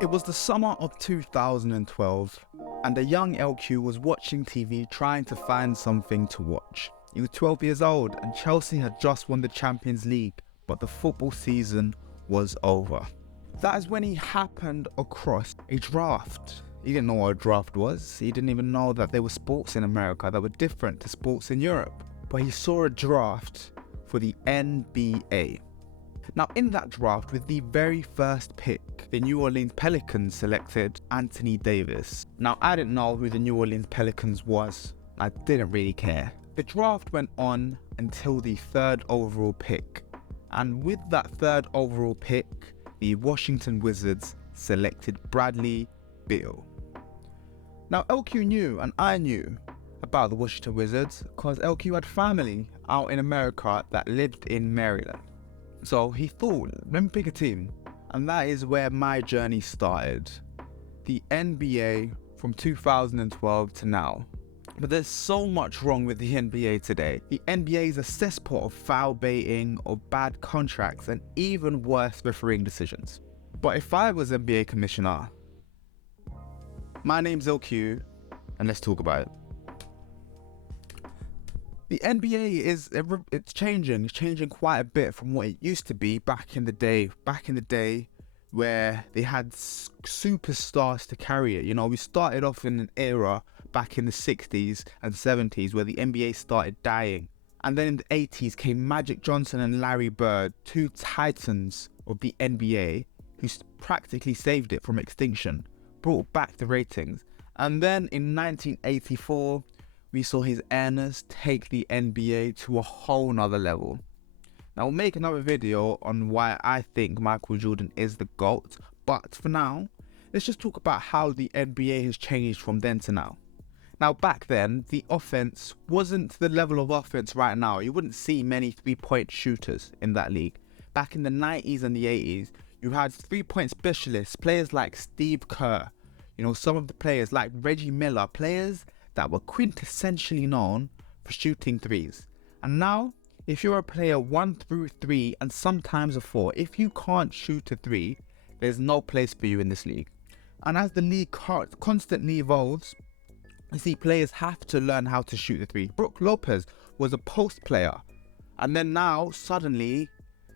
It was the summer of 2012 and a young LQ was watching TV trying to find something to watch. He was 12 years old and Chelsea had just won the Champions League, but the football season was over. That is when he happened across a draft. He didn't know what a draft was. He didn't even know that there were sports in America that were different to sports in Europe. But he saw a draft for the NBA. Now in that draft, with the very first pick, the New Orleans Pelicans selected Anthony Davis. Now I didn't know who the New Orleans Pelicans was. I didn't really care. The draft went on until the third overall pick. And with that third overall pick, the Washington Wizards selected Bradley Beal. Now LQ knew, and I knew, about the Washington Wizards because LQ had family out in America that lived in Maryland. So he thought, let me pick a team. And that is where my journey started. The NBA from 2012 to now. But there's so much wrong with the NBA today. The NBA is a cesspool of foul baiting, or bad contracts, and even worse refereeing decisions. But if I was NBA commissioner, my name's LQ, and let's talk about it. The NBA it's changing quite a bit from what it used to be back in the day where they had superstars to carry it. You know, we started off in an era back in the 60s and 70s where the NBA started dying. And then in the 80s came Magic Johnson and Larry Bird, two titans of the NBA who practically saved it from extinction, brought back the ratings. And then in 1984, we saw His Airness take the NBA to a whole nother level. Now we'll make another video on why I think Michael Jordan is the GOAT, but for now, let's just talk about how the NBA has changed from then to now. Now back then, the offense wasn't the level of offense right now. You wouldn't see many three-point shooters in that league. Back in the 90s and the 80s, you had three-point specialists, players like Steve Kerr, you know, some of the players like Reggie Miller, players that were quintessentially known for shooting threes. And now, if you're a player 1 through 3 and sometimes a 4, if you can't shoot a 3, there's no place for you in this league. And as the league constantly evolves, you see players have to learn how to shoot the 3. Brook Lopez was a post player, and then now suddenly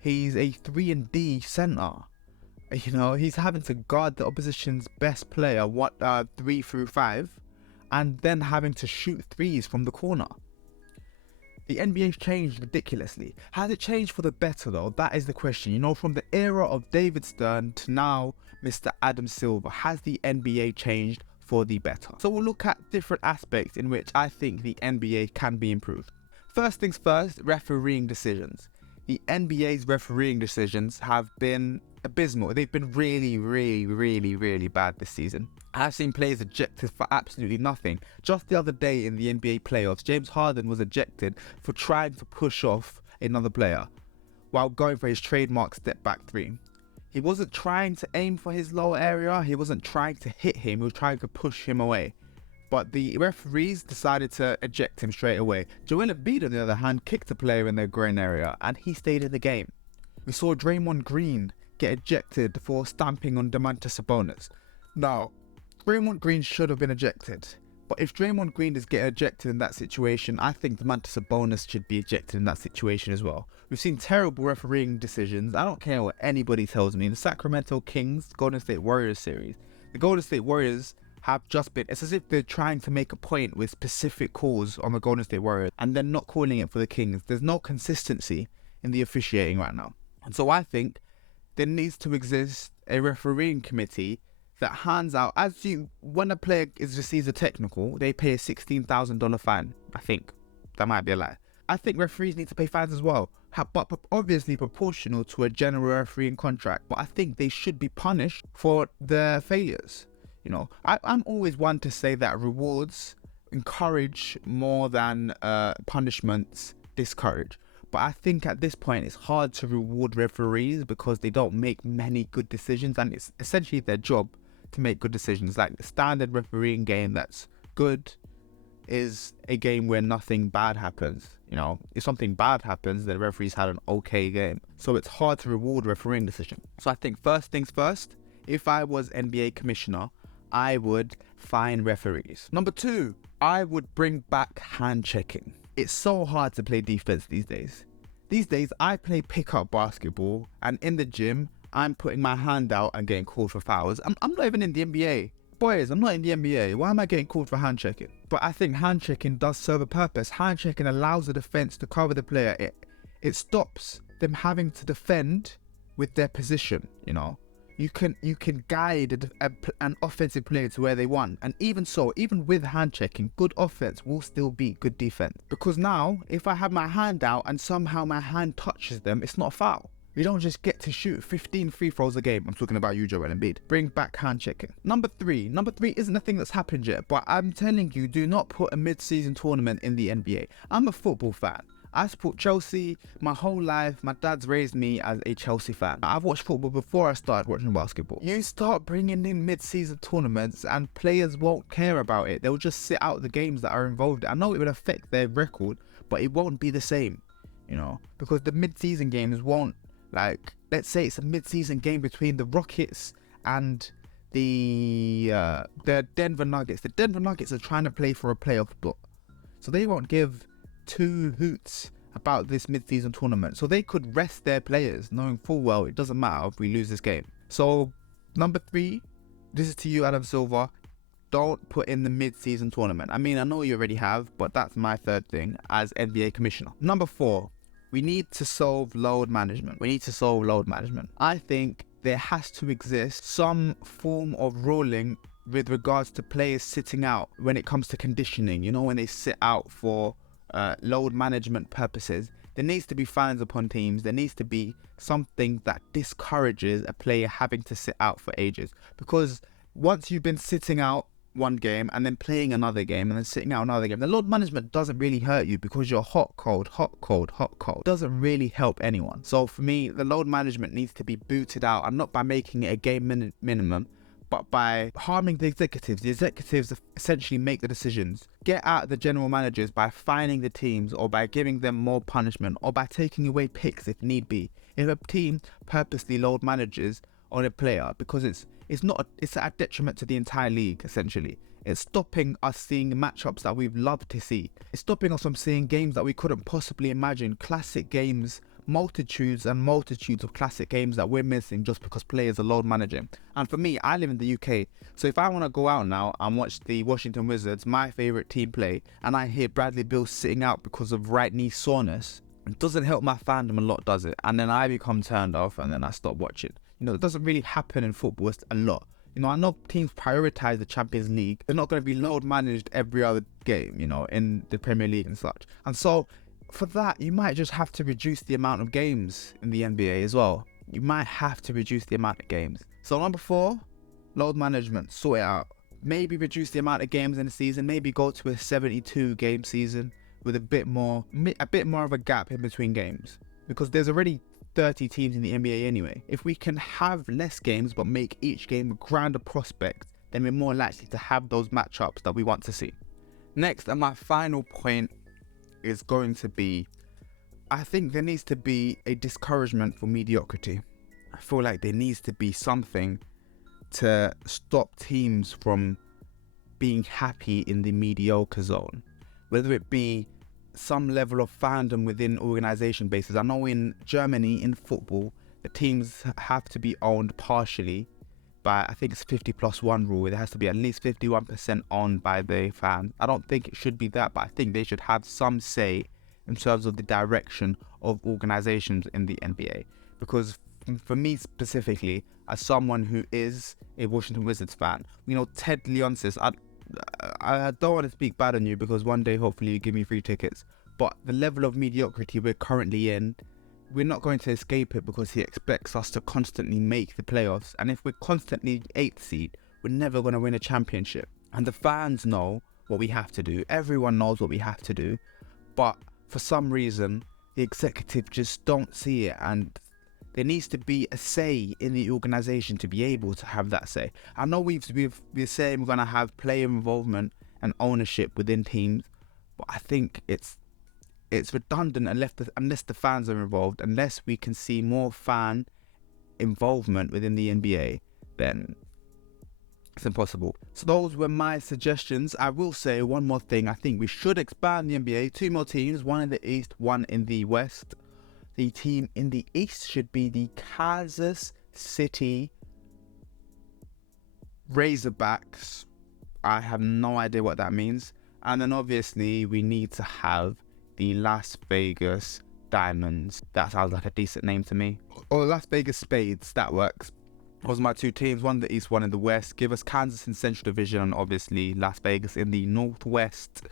he's a 3-and-D center. You know, he's having to guard the opposition's best player 3 through 5. And then having to shoot threes from the corner. The NBA's changed ridiculously. Has it changed for the better though? That is the question. You know, from the era of David Stern to now Mr. Adam Silver, has the NBA changed for the better? So we'll look at different aspects in which I think the NBA can be improved. First things first, refereeing decisions. The NBA's refereeing decisions have been abysmal. They've been really bad this season. I've seen players ejected for absolutely nothing. Just the other day in the NBA playoffs, James Harden was ejected for trying to push off another player while going for his trademark step back 3. He wasn't trying to aim for his lower area. He wasn't trying to hit him. He was trying to push him away. But the referees decided to eject him straight away. Joel Embiid, on the other hand, kicked a player in their groin area and he stayed in the game. We saw Draymond Green get ejected for stamping on Domantas Sabonis. Now, Draymond Green should have been ejected. But if Draymond Green is getting ejected in that situation, I think Domantas Sabonis should be ejected in that situation as well. We've seen terrible refereeing decisions. I don't care what anybody tells me. The Sacramento Kings Golden State Warriors series. The Golden State Warriors have just been, it's as if they're trying to make a point with specific calls on the Golden State Warriors and then not calling it for the Kings. There's no consistency in the officiating right now. And so I think there needs to exist a refereeing committee that hands out, when a player receives a technical, they pay a $16,000 fine. I think that might be a lie. I think referees need to pay fines as well, but obviously proportional to a general refereeing contract. But I think they should be punished for their failures. You know, I'm always one to say that rewards encourage more than punishments discourage. But I think at this point it's hard to reward referees because they don't make many good decisions, and it's essentially their job to make good decisions. Like the standard refereeing game that's good is a game where nothing bad happens. You know, if something bad happens, the referees had an okay game. So it's hard to reward refereeing decision. So I think first things first, if I was NBA commissioner, I would fine referees. Number 2, I would bring back hand checking. It's so hard to play defense these days. These days, I play pickup basketball, and in the gym, I'm putting my hand out and getting called for fouls. I'm not even in the NBA. Boys, I'm not in the NBA. Why am I getting called for hand checking? But I think hand checking does serve a purpose. Hand checking allows the defense to cover the player. It stops them having to defend with their position, you know. You can guide an offensive player to where they want. And even so, even with hand checking, good offense will still beat good defense. Because now, if I have my hand out and somehow my hand touches them, it's not a foul. You don't just get to shoot 15 free throws a game. I'm talking about you, Joel Embiid. Bring back hand checking. Number 3 isn't a thing that's happened yet, but I'm telling you, do not put a mid-season tournament in the NBA. I'm a football fan. I support Chelsea my whole life. My dad's raised me as a Chelsea fan. I've watched football before I started watching basketball. You start bringing in mid-season tournaments and players won't care about it. They'll just sit out the games that are involved. I know it will affect their record, but it won't be the same, you know, because the mid-season games won't, like, let's say it's a mid-season game between the Rockets and the Denver Nuggets. The Denver Nuggets are trying to play for a playoff spot, so they won't give 2 hoots about this mid-season tournament. So they could rest their players knowing full well it doesn't matter if we lose this game. So number 3, this is to you, Adam Silver. Don't put in the mid-season tournament. I mean, I know you already have, but that's my 3rd thing as NBA commissioner. Number 4, we need to solve load management. I think there has to exist some form of ruling with regards to players sitting out when it comes to conditioning. You know, when they sit out for load management purposes, there needs to be fines upon teams. There needs to be something that discourages a player having to sit out for ages, because once you've been sitting out one game and then playing another game and then sitting out another game, the load management doesn't really hurt you because you're hot, cold. Doesn't really help anyone. So for me, the load management needs to be booted out, and not by making it a game minimum, but by harming the executives. The executives essentially make the decisions. Get at the general managers by fining the teams, or by giving them more punishment, or by taking away picks if need be. If a team purposely load manages on a player, because it's at detriment to the entire league, essentially. It's stopping us seeing matchups that we've loved to see. It's stopping us from seeing games that we couldn't possibly imagine. Classic games, multitudes and multitudes of classic games that we're missing just because players are load managing. And for me, I live in the UK, so if I want to go out now and watch the Washington Wizards, my favourite team, play, and I hear Bradley Beal sitting out because of right knee soreness, it doesn't help my fandom a lot, does it? And then I become turned off and then I stop watching. You know, it doesn't really happen in football a lot. You know, I know teams prioritise the Champions League. They're not going to be load managed every other game, you know, in the Premier League and such. And so for that, you might just have to reduce the amount of games in the NBA as well. You might have to reduce the amount of games. So number 4, load management, sort it out. Maybe reduce the amount of games in the season. Maybe go to a 72 game season with a bit more of a gap in between games, because there's already 30 teams in the NBA anyway. If we can have less games but make each game a grander prospect, then we're more likely to have those matchups that we want to see. Next, and my final point is going to be, I think there needs to be a discouragement for mediocrity. I feel like there needs to be something to stop teams from being happy in the mediocre zone, whether it be some level of fandom within organization bases. I know in Germany, in football, the teams have to be owned partially by, I think it's 50+1 rule. It has to be at least 51% owned by the fans. I don't think it should be that, but I think they should have some say in terms of the direction of organizations in the NBA. Because for me specifically, as someone who is a Washington Wizards fan, you know, Ted Leonsis, I don't want to speak bad on you, because one day hopefully you give me free tickets, but the level of mediocrity we're currently in, we're not going to escape it, because he expects us to constantly make the playoffs, and if we're constantly 8th seed, we're never going to win a championship. And the fans know what we have to do, everyone knows what we have to do, but for some reason the executive just don't see it, and there needs to be a say in the organisation to be able to have that say. I know we're saying we're going to have player involvement and ownership within teams, but I think it's redundant unless the fans are involved, unless we can see more fan involvement within the NBA. then it's impossible. So those were my suggestions. I will say one more thing. I think we should expand the NBA. 2 more teams, one in the East, one in the West. The team in the East should be the Kansas City Razorbacks. I have no idea what that means. And then obviously we need to have the Las Vegas Diamonds. That sounds like a decent name to me. Or Las Vegas Spades, that works. Those are my 2 teams, one in the East, one in the West. Give us Kansas in Central Division and obviously Las Vegas in the Northwest.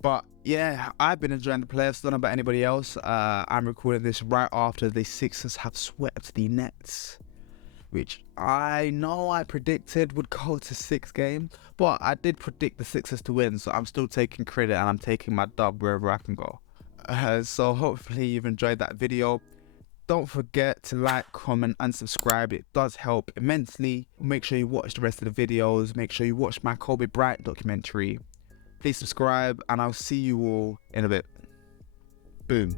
But yeah, I've been enjoying the playoffs. Don't know about anybody else. I'm recording this right after the Sixers have swept the Nets, which I know I predicted would go to 6 games, but I did predict the Sixers to win, so I'm still taking credit and I'm taking my dub wherever I can go. So hopefully you've enjoyed that video. Don't forget to like, comment and subscribe. It does help immensely. Make sure you watch the rest of the videos. Make sure you watch my Kobe Bryant documentary. Please subscribe and I'll see you all in a bit. Boom.